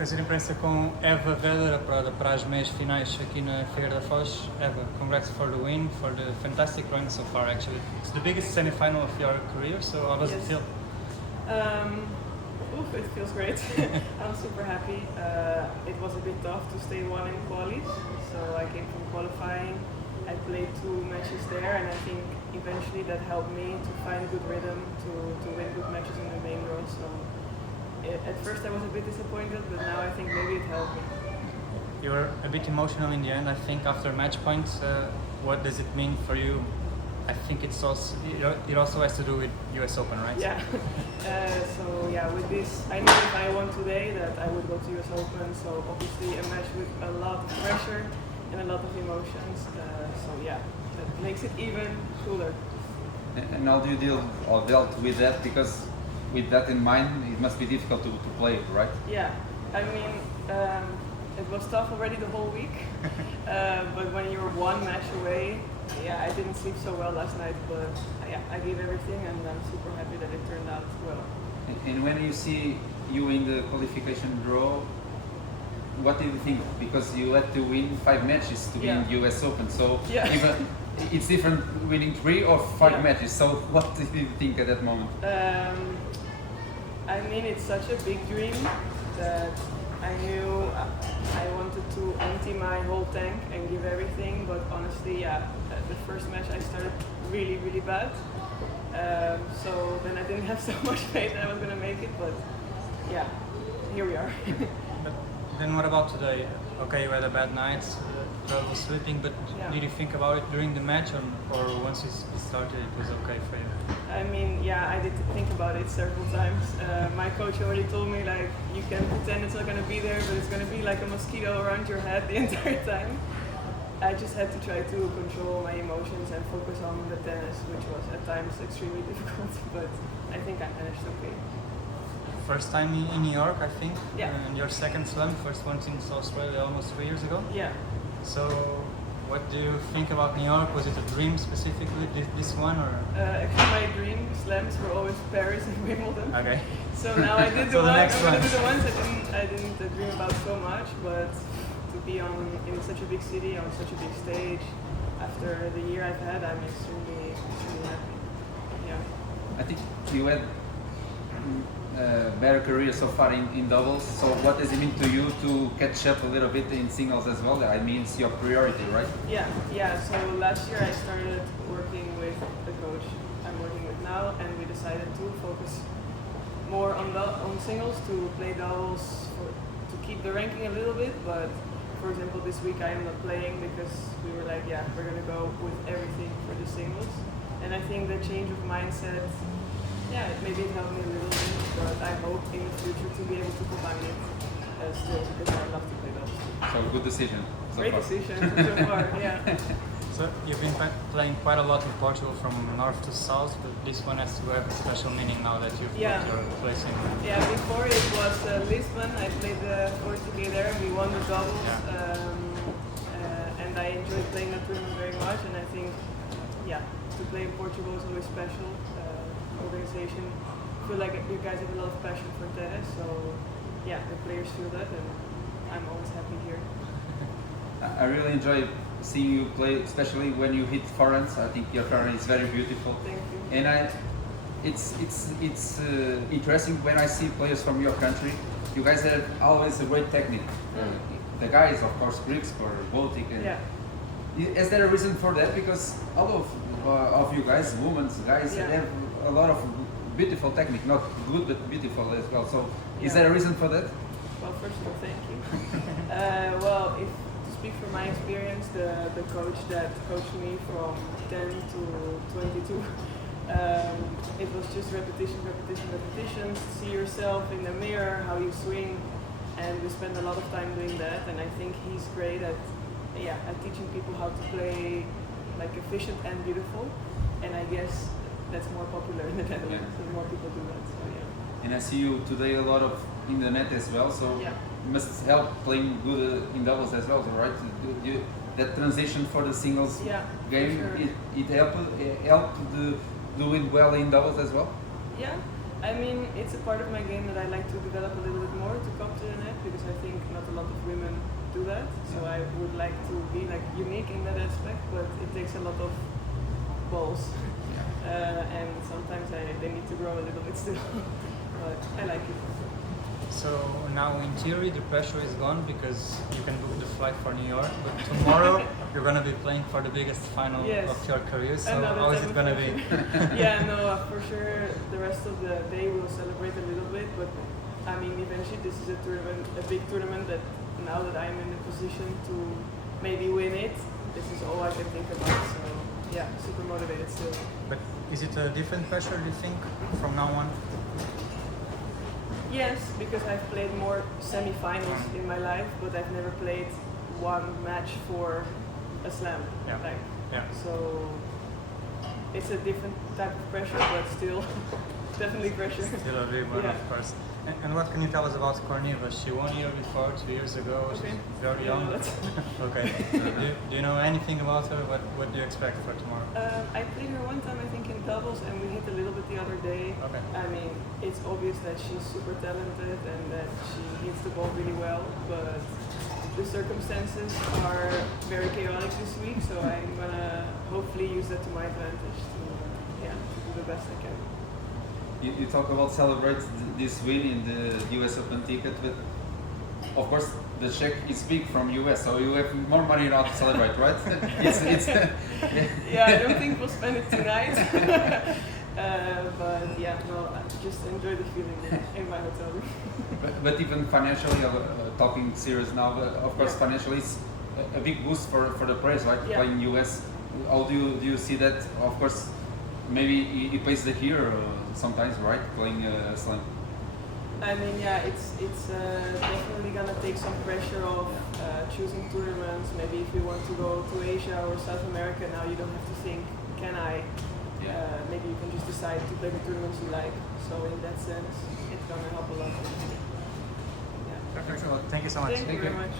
fez a imprensa com Eva Vedder para as meias finais aqui na Figueira da Foz. Eva, congrats for the win, for the fantastic run so far actually. It's the biggest semi-final of your career, so how does it feel? It feels great. I'm super happy. It was a bit tough to stay one in qualies, so I came from qualifying. I played 2 matches there, and I think eventually that helped me to find good rhythm to win good matches in the main draw. So at first I was a bit disappointed, but now I think maybe it helped me. You were a bit emotional in the end, I think, after match points. What does it mean for you? I think it also has to do with US Open, right? Yeah. With this, I knew if I won today that I would go to US Open. So obviously a match with a lot of pressure and a lot of emotions. That makes it even cooler. And how do you dealt with that? Because with that in mind, it must be difficult to play, right? Yeah, I mean, it was tough already the whole week. But when you're 1 match away, I didn't sleep so well last night. But I gave everything, and I'm super happy that it turned out well. And when you see you in the qualification draw, what do you think? Because you had to win 5 matches to be in US Open, so even it's different winning 3 or 5 matches. So what did you think at that moment? I mean, it's such a big dream that I knew I wanted to empty my whole tank and give everything. But honestly, the first match I started really, really bad. So then I didn't have so much faith that I was going to make it, but here we are. But then what about today? Okay, you had a bad night, trouble sleeping, but did you think about it during the match, or once it started it was okay for you? I mean, I did think about it several times. My coach already told me, like, you can pretend it's not going to be there, but it's going to be like a mosquito around your head the entire time. I just had to try to control my emotions and focus on the tennis, which was at times extremely difficult, but I think I managed okay. First time in New York, I think, and your second slam, first one since Australia almost 3 years ago. Yeah. So, what do you think about New York? Was it a dream specifically, this one, or? Actually, my dream slams were always Paris and Wimbledon. Okay. So now I did so the next I'm gonna do the ones I didn't dream about so much, but to be in such a big city on such a big stage after the year I've had, I'm extremely happy. Yeah. I think you had better career so far in doubles. So what does it mean to you to catch up a little bit in singles as well? I mean, it's your priority, right? Yeah. So last year I started working with the coach I'm working with now, and we decided to focus more on singles, to play doubles, to keep the ranking a little bit. But for example, this week I am not playing because we were like, we're gonna go with everything for the singles. And I think the change of mindset, maybe it helped me a little bit, but I hope in the future to be able to combine it still, because I love to play doubles. So good decision. Great decision so far, So you've been playing quite a lot in Portugal from north to south, but this one has to have a special meaning now that you've got your place in. Yeah, before it was Lisbon. I played the Figueira and we won the doubles, and I enjoyed playing that tournament very much. And I think, to play in Portugal is always special. Organization, I feel like you guys have a lot of passion for tennis, so the players feel that, and I'm always happy here. I really enjoy seeing you play, especially when you hit forehands. I think your forehand is very beautiful. Thank you. And it's interesting when I see players from your country. You guys have always a great technique. The guys, of course, Greeks or Baltic. Is there a reason for that? Because all of you guys, guys, have a lot of beautiful technique, not good but beautiful as well. So, is there a reason for that? Well, first of all, thank you. If to speak from my experience, the coach that coached me from 10 to 22, it was just repetition. See yourself in the mirror, how you swing, and we spend a lot of time doing that. And I think he's great at teaching people how to play like efficient and beautiful. And I guess that's more popular in the Netherlands, so more people do that. So And I see you today a lot of in the net as well. So must help playing good in doubles as well, right? That transition for the singles game, sure. it helped do it well in doubles as well? Yeah, I mean, it's a part of my game that I like to develop a little bit more to come to the net, because I that. So I would like to be like unique in that aspect, but it takes a lot of balls. And sometimes they need to grow a little bit still. But I like it. So now in theory the pressure is gone because you can book the flight for New York, but tomorrow you're gonna be playing for the biggest final Yes. of your career, so Another how is time it of gonna be? pressure. Yeah, no, for sure the rest of the day we'll celebrate a little bit, but I mean eventually this is a tournament, a big tournament that now that I'm in a position to maybe win it, this is all I can think about, so yeah, super motivated still. But is it a different pressure, do you think, from now on? Yes, because I've played more semi-finals in my life, but I've never played one match for a slam. Yeah. Like, Yeah. so it's a different type of pressure, but still definitely pressure. Still a big one, Yeah. of course. And what can you tell us about Corneva? She won here before, 2 years ago. Okay. She's very Yeah, young. no, that's- Okay. Do you know anything about her? What do you expect for tomorrow? I played her one time, I think, in doubles, and we hit a little bit the other day. Okay. I mean, it's obvious that she's super talented and that she hits the ball really well, but the circumstances are very chaotic this week, so I'm gonna hopefully use that to my advantage to do the best I can. You talk about celebrate this win in the US Open ticket, but of course the check is big from US, so you have more money now to celebrate, right? it's Yeah, I don't think we'll spend it tonight. But yeah, no, I just enjoy the feeling in my hotel room. but even financially, talking serious now, of course Yeah. financially it's a big boost for the players, right? Yeah. Playing US. How do you see that? Of course, maybe it plays the here sometimes, right? Playing slam. I mean, yeah, it's definitely gonna take some pressure off choosing tournaments. Maybe if you want to go to Asia or South America now, you don't have to think, can I? Yeah. Maybe you can just decide to play the tournaments you like. So in that sense, it's gonna help a lot. Yeah. Perfect. Well, thank you so much. Thank you very much.